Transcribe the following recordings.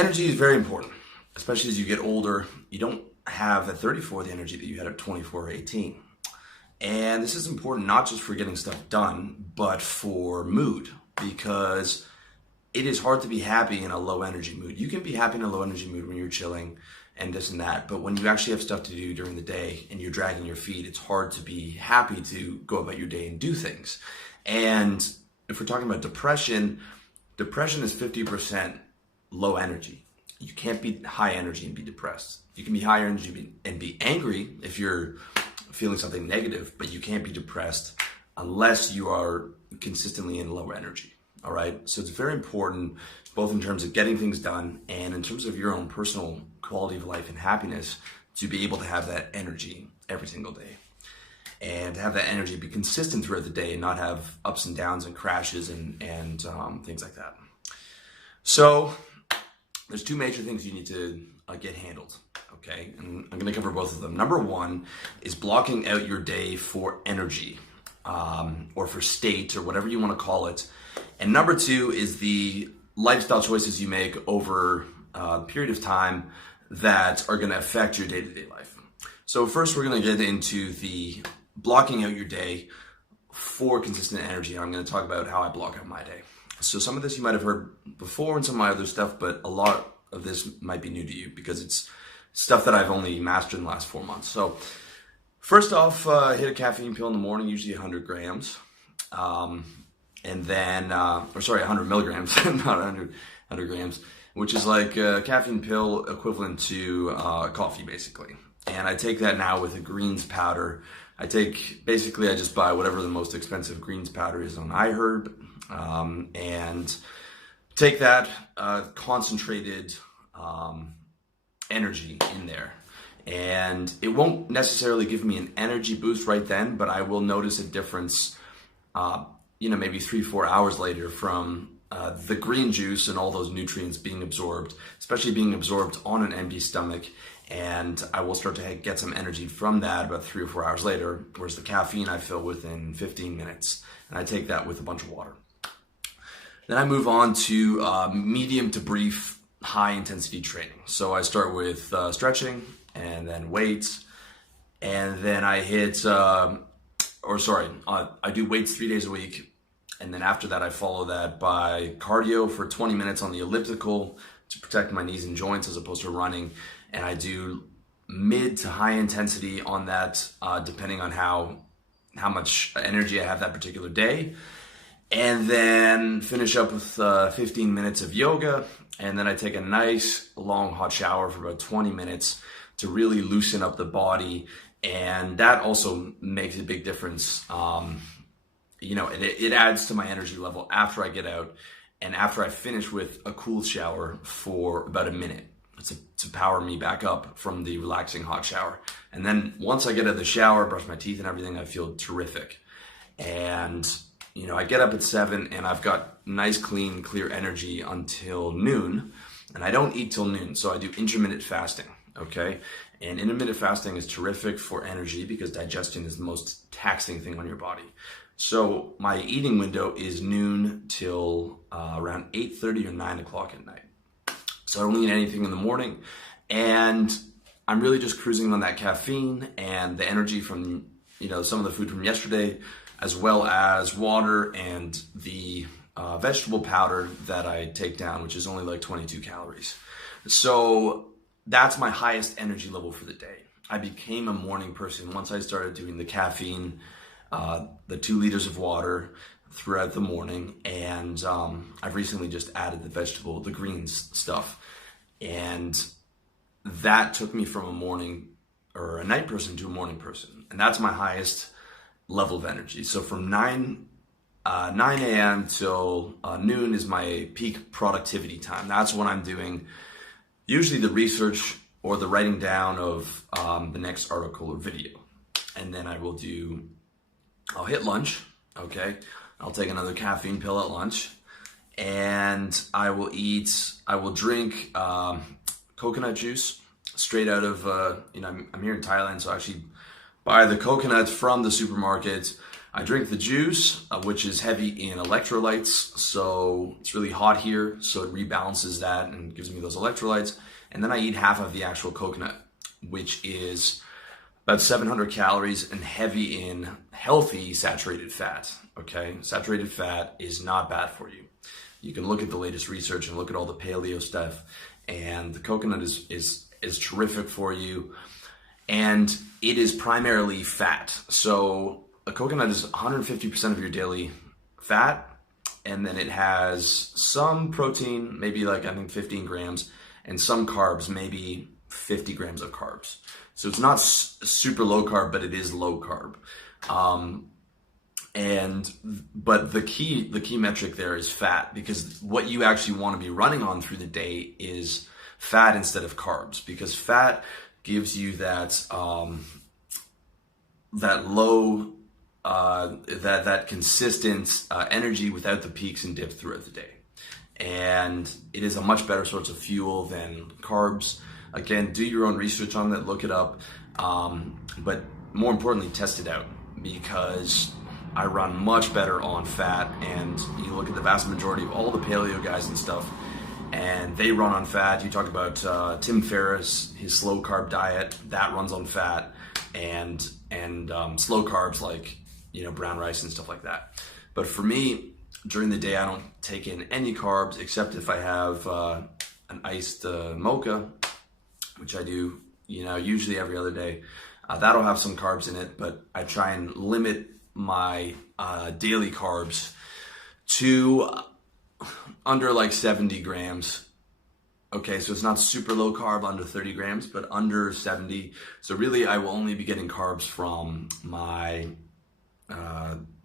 Energy is very important, especially as you get older. You don't have at 34 the energy that you had at 24 or 18. And this is important not just for getting stuff done, but for mood, because it is hard to be happy in a low energy mood. You can be happy in a low energy mood when you're chilling and this and that, but when you actually have stuff to do during the day and you're dragging your feet, it's hard to be happy to go about your day and do things. And if we're talking about depression, depression is 50% low energy. You can't be high energy and be depressed. You can be high energy and be angry if you're feeling something negative, but you can't be depressed unless you are consistently in low energy. All right. So it's very important, both in terms of getting things done and in terms of your own personal quality of life and happiness, to be able to have that energy every single day and to have that energy be consistent throughout the day and not have ups and downs and crashes and things like that. So there's two major things you need to get handled. Okay. And I'm going to cover both of them. Number one is blocking out your day for energy, or for state, or whatever you want to call it. And number two is the lifestyle choices you make over a period of time that are going to affect your day-to-day life. So first, we're going to get into the blocking out your day for consistent energy. And I'm going to talk about how I block out my day. So some of this you might have heard before in some of my other stuff, but a lot of this might be new to you because it's stuff that I've only mastered in the last 4 months. So first off, hit a caffeine pill in the morning, usually 100 grams. And then, 100 milligrams, not 100 grams, which is like a caffeine pill equivalent to coffee, basically. And I take that now with a greens powder. I just buy whatever the most expensive greens powder is on iHerb, and take that concentrated energy in there. And it won't necessarily give me an energy boost right then, but I will notice a difference, maybe 3-4 hours later from the green juice and all those nutrients being absorbed, especially being absorbed on an empty stomach. And I will start to get some energy from that about 3 or 4 hours later, whereas the caffeine I fill within 15 minutes. And I take that with a bunch of water. Then I move on to medium to brief high intensity training. So I start with stretching and then weights. And then I I do weights 3 days a week. And then after that, I follow that by cardio for 20 minutes on the elliptical to protect my knees and joints as opposed to running. And I do mid to high intensity on that, depending on how much energy I have that particular day. And then finish up with 15 minutes of yoga. And then I take a nice long hot shower for about 20 minutes to really loosen up the body. And that also makes a big difference. It adds to my energy level after I get out and after I finish with a cool shower for about a minute to power me back up from the relaxing hot shower. And then once I get out of the shower, brush my teeth and everything, I feel terrific. And, I get up at 7 and I've got nice, clean, clear energy until noon. And I don't eat till noon, so I do intermittent fasting, okay? And intermittent fasting is terrific for energy because digestion is the most taxing thing on your body. So my eating window is noon till around 8:30 or 9 o'clock at night. So I don't eat anything in the morning, and I'm really just cruising on that caffeine and the energy from some of the food from yesterday, as well as water and the vegetable powder that I take down, which is only like 22 calories. So that's my highest energy level for the day. I became a morning person once I started doing the caffeine, the 2 liters of water throughout the morning. And I've recently just added the greens stuff. And that took me from a night person to a morning person. And that's my highest level of energy. So from 9 a.m. till noon is my peak productivity time. That's when I'm doing usually the research or the writing down of the next article or video. And then I'll hit lunch, okay? I'll take another caffeine pill at lunch, and I will drink coconut juice straight out of, I'm here in Thailand, so I actually buy the coconut from the supermarket, I drink the juice, which is heavy in electrolytes, so it's really hot here, so it rebalances that and gives me those electrolytes. And then I eat half of the actual coconut, which is about 700 calories and heavy in healthy saturated fat, okay? Saturated fat is not bad for you. You can look at the latest research and look at all the paleo stuff, and the coconut is terrific for you. And it is primarily fat. So a coconut is 150% of your daily fat, and then it has some protein, maybe like I think 15 grams, and some carbs, maybe 50 grams of carbs. So it's not super low carb, but it is low carb. But the key metric there is fat, because what you actually want to be running on through the day is fat instead of carbs, because fat gives you that consistent energy without the peaks and dips throughout the day. And it is a much better source of fuel than carbs. Again, do your own research on that, look it up. But more importantly, test it out, because I run much better on fat. And you look at the vast majority of all the paleo guys and stuff, and they run on fat. You talk about Tim Ferriss, his slow carb diet, that runs on fat, and slow carbs like, you know, brown rice and stuff like that. But for me, during the day, I don't take in any carbs except if I have an iced mocha, which I do, you know, usually every other day. That'll have some carbs in it, but I try and limit my daily carbs to under like 70 grams. Okay, so it's not super low carb, under 30 grams, but under 70. So really, I will only be getting carbs from my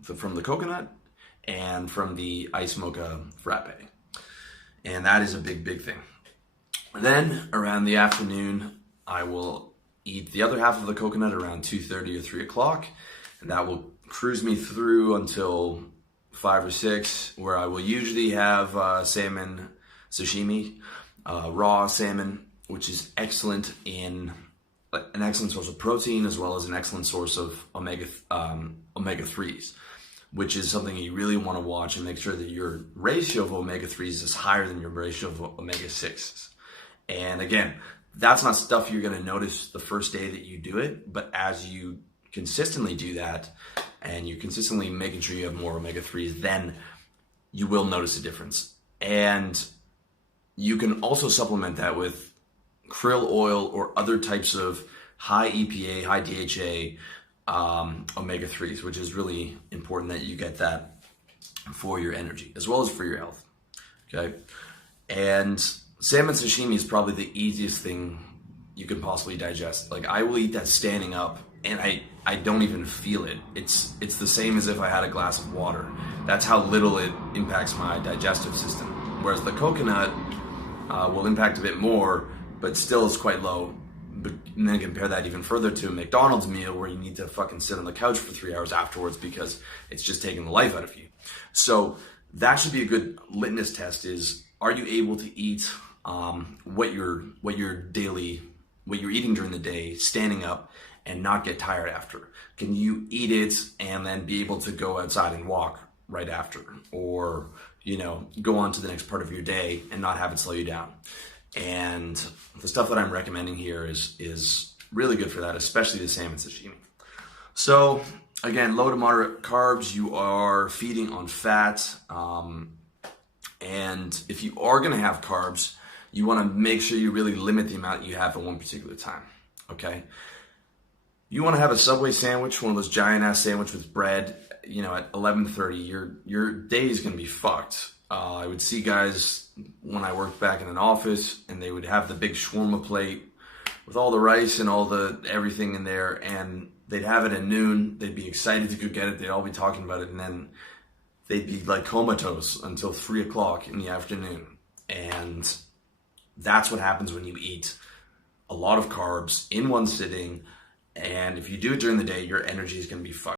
from the coconut and from the ice mocha frappe, and that is a big thing. Then around the afternoon, I will eat the other half of the coconut around 2:30 or 3 o'clock, and that will cruise me through until 5 or 6, where I will usually have salmon sashimi, raw salmon, which is excellent in an excellent source of protein, as well as an excellent source of omega 3s, which is something you really want to watch and make sure that your ratio of omega 3s is higher than your ratio of omega 6s. And again, that's not stuff you're going to notice the first day that you do it, but as you consistently do that, and you're consistently making sure you have more omega 3s, then you will notice a difference. And you can also supplement that with krill oil or other types of high EPA, high DHA omega 3s, which is really important that you get that for your energy as well as for your health. Okay. And salmon sashimi is probably the easiest thing you can possibly digest. Like, I will eat that standing up, and I don't even feel it. It's the same as if I had a glass of water. That's how little it impacts my digestive system. Whereas the coconut will impact a bit more, but still is quite low. And then compare that even further to a McDonald's meal, where you need to fucking sit on the couch for 3 hours afterwards because it's just taking the life out of you. So that should be a good litmus test: is, are you able to eat what you're eating during the day, standing up, and not get tired after? Can you eat it and then be able to go outside and walk right after, or, you know, go on to the next part of your day and not have it slow you down? And the stuff that I'm recommending here is really good for that, especially the salmon sashimi. So again, low to moderate carbs, you are feeding on fat. And if you are going to have carbs, you want to make sure you really limit the amount you have at one particular time. Okay. You want to have a Subway sandwich, one of those giant ass sandwich with bread, you know, at 11:30, your day is going to be fucked. I would see guys when I worked back in an office, and they would have the big shawarma plate with all the rice and all the everything in there, and they'd have it at noon. They'd be excited to go get it. They'd all be talking about it, and then they'd be like comatose until 3 o'clock in the afternoon. And that's what happens when you eat a lot of carbs in one sitting. And if you do it during the day, your energy is going to be fucked.